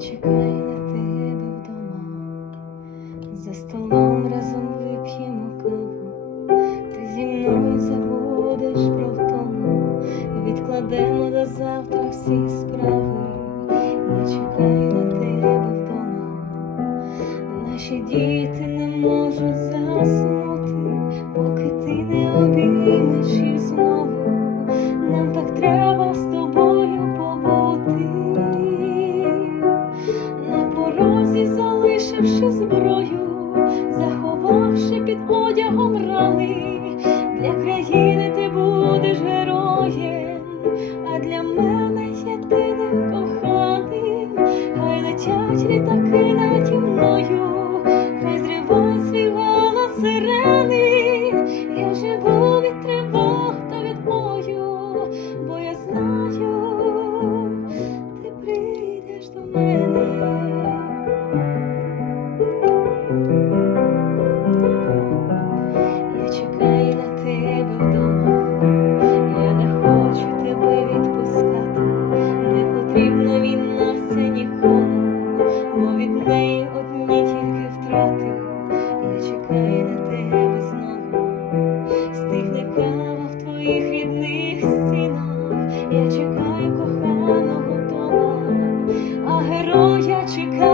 чекаю на тебе вдома, за столом разом вип'ємо каву, ти зі мною забудеш про втому, відкладемо до завтра всі справи. Я чекаю на тебе вдома, наші діти не можуть заснути, поки ти не обіймеш їх знову. Нам так треба залишивши зброю, Я чекаю на тебе знову, стигне кава в твоїх рідних стінах. Я чекаю коханого дома, а героя чекаю.